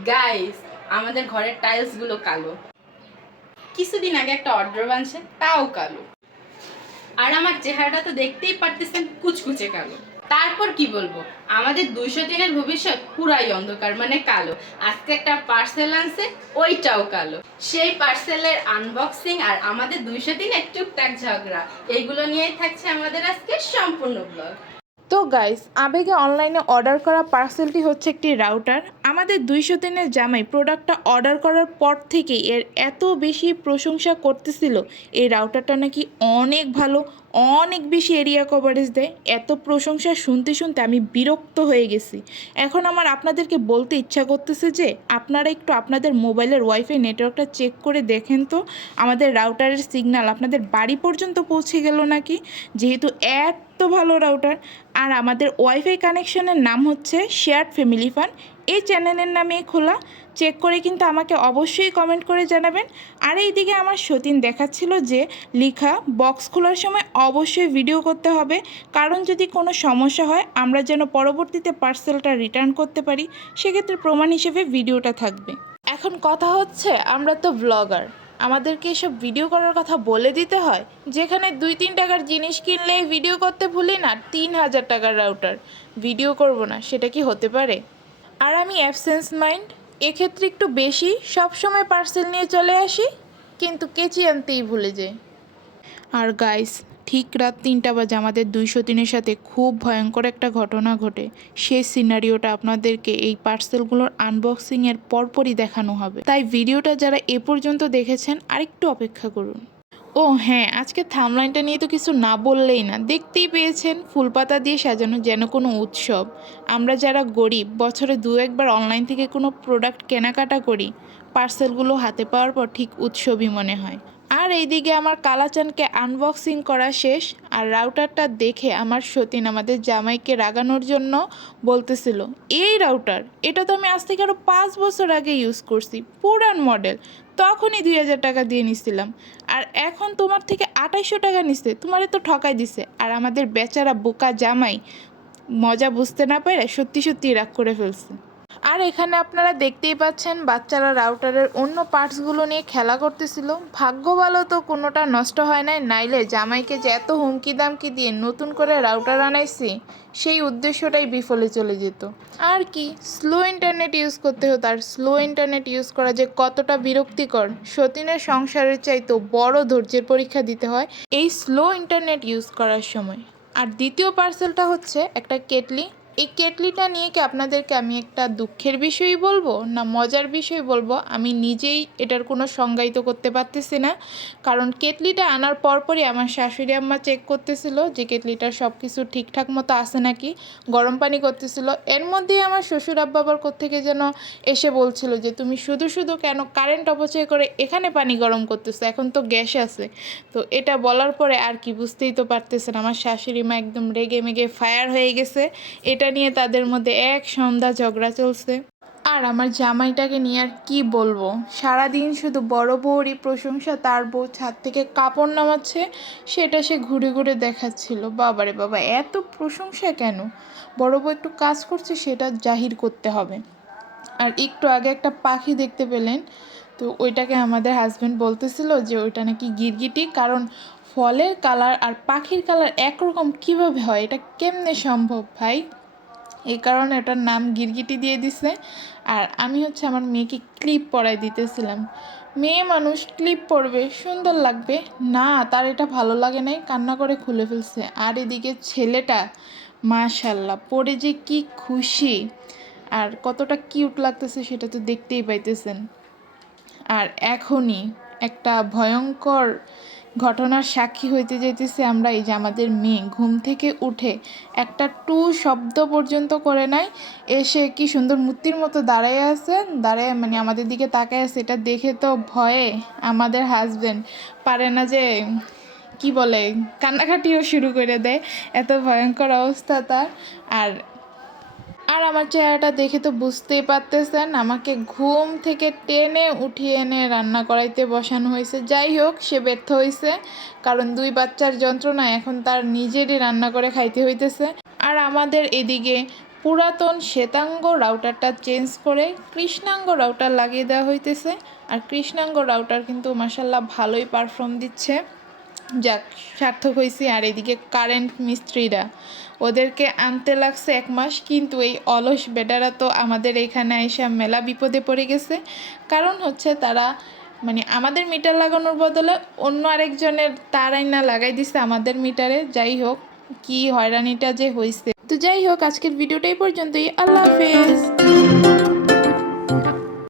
Guys আমাদের ঘরের টাইলসগুলো কালো। কিছুদিন আগে একটা অর্ডার বানছে, তাও কালো। আর আমার চেহারাটা তো দেখতেই পারতেছেন কুচকুচে কালো। তারপর কি বলব, আমাদের দুইশো দিনের ভবিষ্যৎ পুরাই অন্ধকার মানে কালো। আজকে একটা পার্সেল আনছে, ওইটাও কালো। সেই পার্সেলের আনবক্সিং আর আমাদের দুইশো দিনের টুকটাক ঝগড়া, এইগুলো নিয়েই থাকছে আমাদের আজকে সম্পূর্ণ ব্লগ তো গাইস আবেগে অনলাইনে অর্ডার করা পার্সেলটি হচ্ছে একটি রাউটার আমাদের দুইশো দিনের জামাই প্রোডাক্টটা অর্ডার করার পর থেকেই এর এত বেশি প্রশংসা করতেছিল, এই রাউটারটা নাকি অনেক ভালো, অনেক বেশি এরিয়া কভারেজ দেয়। এত প্রশংসা শুনতে শুনতে আমি বিরক্ত হয়ে গেছি। এখন আমার আপনাদেরকে বলতে ইচ্ছা করতেছে যে, আপনারা একটু আপনাদের মোবাইলের ওয়াইফাই নেটওয়ার্কটা চেক করে দেখেন তো, আমাদের রাউটারের সিগন্যাল আপনাদের বাড়ি পর্যন্ত পৌঁছে গেল নাকি? যেহেতু এত ভালো রাউটার আর আমাদের ওয়াইফাই কানেকশনের নাম হচ্ছে শেয়ার্ড ফ্যামিলি ফান এই চ্যানেলের নামে খোলা। চেক করে কিন্তু আমাকে অবশ্যই কমেন্ট করে জানাবেন। আর এইদিকে আমার সতীন দেখাচ্ছিল যে, লিখা বক্স খোলার সময় অবশ্যই ভিডিও করতে হবে। কারণ যদি কোনো সমস্যা হয়, আমরা যেন পরবর্তীতে পার্সেলটা রিটার্ন করতে পারি, সেক্ষেত্রে প্রমাণ হিসেবে ভিডিওটা থাকবে। এখন কথা হচ্ছে, আমরা তো ব্লগার আমাদেরকে এসব ভিডিও করার কথা বলে দিতে হয়। যেখানে দুই, তিন টাকার জিনিস কিনলে ভিডিও করতে ভুলি না, তিন হাজার টাকার রাউটার ভিডিও করব না, সেটা কি হতে পারে? আর আমি অ্যাবসেন্স মাইন্ড এক্ষেত্রে একটু বেশি সবসময় পার্সেল নিয়ে চলে আসি, কিন্তু কেচি আনতেই ভুলে যাই। আর গাইস ঠিক রাত তিনটা বাজে আমাদের দুইশো তিনের সাথে খুব ভয়ঙ্কর একটা ঘটনা ঘটে। সেই সিনারিওটা আপনাদেরকে এই পার্সেলগুলোর আনবক্সিংয়ের পরপরই দেখানো হবে। তাই ভিডিওটা যারা এ পর্যন্ত দেখেছেন, আরেকটু অপেক্ষা করুন। ও হ্যাঁ আজকে থামলাইনটা নিয়ে তো কিছু না বললেই না। দেখতেই পেয়েছেন, ফুলপাতা দিয়ে সাজানো যেন কোনো উৎসব। আমরা যারা গরিব, বছরে দু একবার অনলাইন থেকে কোনো প্রোডাক্ট কেনাকাটা করি পার্সেলগুলো হাতে পাওয়ার পর ঠিক উৎসবই মনে হয়। আর এইদিকে আমার কালাচানকে আনবক্সিং করা শেষ, আর রাউটারটা দেখে আমার সতীন আমাদের জামাইকে রাগানোর জন্য বলতেছিল, এই রাউটার এটা তো আমি আজ থেকে আরও পাঁচ বছর আগে ইউজ করছি, পুরান মডেল তখনই দুই হাজার টাকা দিয়ে নিছিলাম, আর এখন তোমার থেকে আঠাইশশো টাকা নিচ্ছে তোমারে তো ঠকাই দিছে, আর আমাদের বেচারা বোকা জামাই মজা বুঝতে না পেরে সত্যি সত্যি রাগ করে ফেলছে। আর এখানে আপনারা দেখতেই পাচ্ছেন বাচ্চারা রাউটারের অন্য পার্টসগুলো নিয়ে খেলা করতেছিল। ভাগ্য ভালো তো কোনোটা নষ্ট হয় নাই, নাইলে জামাইকে যে এত হুমকি দামকি দিয়ে নতুন করে রাউটার আনাইছি, সেই উদ্দেশ্যটাই বিফলে চলে যেত। আর কি, স্লো ইন্টারনেট ইউজ করতে হতো, আর স্লো ইন্টারনেট ইউজ করা যে কতটা বিরক্তিকর, সতীনের সংসারের চাইতেও বড় ধৈর্যের পরীক্ষা দিতে হয় এই স্লো ইন্টারনেট ইউজ করার সময়। আর দ্বিতীয় পার্সেলটা হচ্ছে একটা কেটলি এই কেটলিটা নিয়ে কি আপনাদেরকে আমি একটা দুঃখের বিষয়ই বলব না মজার বিষয় বলব? আমি নিজেই এটার কোনো সংজ্ঞায়িত করতে পারতেছি না। কারণ কেটলিটা আনার পরপরই আমার শাশুড়ি আম্মা চেক করতেছিল যে কেটলিটার সব কিছু ঠিকঠাক মতো আছে নাকি। গরম পানি করতেছিল। এর মধ্যেই আমার শ্বশুর আব্বা আবার যেন এসে বলছিল যে, তুমি শুধু শুধু কেন কারেন্ট অপচয় করে এখানে পানি গরম করতেছো? এখন তো গ্যাস আছে। তো এটা বলার পরে আর কি বুঝতেই তো পারতেছেন। আমার শাশুড়ি মা একদম রেগে মেগে ফায়ার হয়ে গেছে। এটা নিয়ে তাদের মধ্যে এক সন্ধ্যা ঝগড়া চলছে। আর আমার জামাইটাকে নিয়ে আর কি বলব? সারাদিন শুধু বড় বউরই প্রশংসা, তার বউ ছাদ থেকে কাপড় নামাচ্ছে, সেটা সে ঘুরে ঘুরে দেখাচ্ছিল। বাবারে বাবা, এত প্রশংসা কেন? বড় বউ একটু কাজ করছে, সেটা জাহির করতে হবে। আর একটু আগে একটা পাখি দেখতে পেলেন, তো ওইটাকে আমাদের হাজব্যান্ড বলতেছিল যে ওইটা নাকি গিরগিটি, কারণ ফলের কালার আর পাখির কালার একরকম কীভাবে হয়? এটা কেমনে সম্ভব ভাই? এই কারণে এটার নাম গিরগিটি দিয়ে দিছে। আর আমি হচ্ছে আমার মেয়েকে ক্লিপ পরাই দিতেছিলাম। মেয়ে মানুষ ক্লিপ পরবে, সুন্দর লাগবে। না, তার এটা ভালো লাগে নাই, কান্না করে খুলে ফেলছে। আর এদিকে ছেলেটা, মাশাল্লাহ, পরে যে কি খুশি। আর কতটা কিউট লাগতেছে সেটা তো দেখতেই পাইতেছেন। আর এখনই একটা ভয়ঙ্কর ঘটনার সাক্ষী হইতে যেতেছে আমরা, এই যে আমাদের মেয়ে ঘুম থেকে উঠে একটা টু শব্দ পর্যন্ত করে নাই। এসে কি সুন্দর মূর্তির মতো দাঁড়ায় আছে, দাঁড়ায় মানে আমাদের দিকে তাকায় আছে, এটা দেখে তো ভয়ে আমাদের হাজবেন্ড পারে না যে কি বলে, কান্নাকাটিও শুরু করে দেয়। এত ভয়ঙ্কর অবস্থা তার। আর আর আমার চেহারাটা দেখে তো বুঝতেই পারতেছেন, আমাকে ঘুম থেকে টেনে উঠিয়ে এনে রান্না করাইতে বসানো হয়েছে। যাই হোক, সে ব্যর্থ হয়েছে কারণ দুই বাচ্চার যন্ত্রণা এখন তার নিজেরই রান্না করে খাইতে হইতেছে। আর আমাদের এদিকে পুরাতন শ্বেতাঙ্গ রাউটারটা চেঞ্জ করে কৃষ্ণাঙ্গ রাউটার লাগিয়ে দেওয়া হইতেছে। আর কৃষ্ণাঙ্গ রাউটার কিন্তু মাসাল্লাহ ভালোই পারফর্ম দিচ্ছে। যাক, সার্থক হয়েছি। আর এদিকে কারেন্ট মিস্ত্রিরা, ওদেরকে আনতে লাগছে এক মাস, কিন্তু এই অলস বেটারা তো আমাদের এখানে এসে মেলা বিপদে পড়ে গেছে। কারণ হচ্ছে তারা মানে আমাদের মিটার লাগানোর বদলে অন্য আরেকজনের তার আইনা লাগাই দিছে আমাদের মিটারে যাই হোক, কি হয়রানিটা যে হয়েছে তো যাই হোক, আজকের ভিডিওটাই পর্যন্তই। আল্লাহ হাফেজ।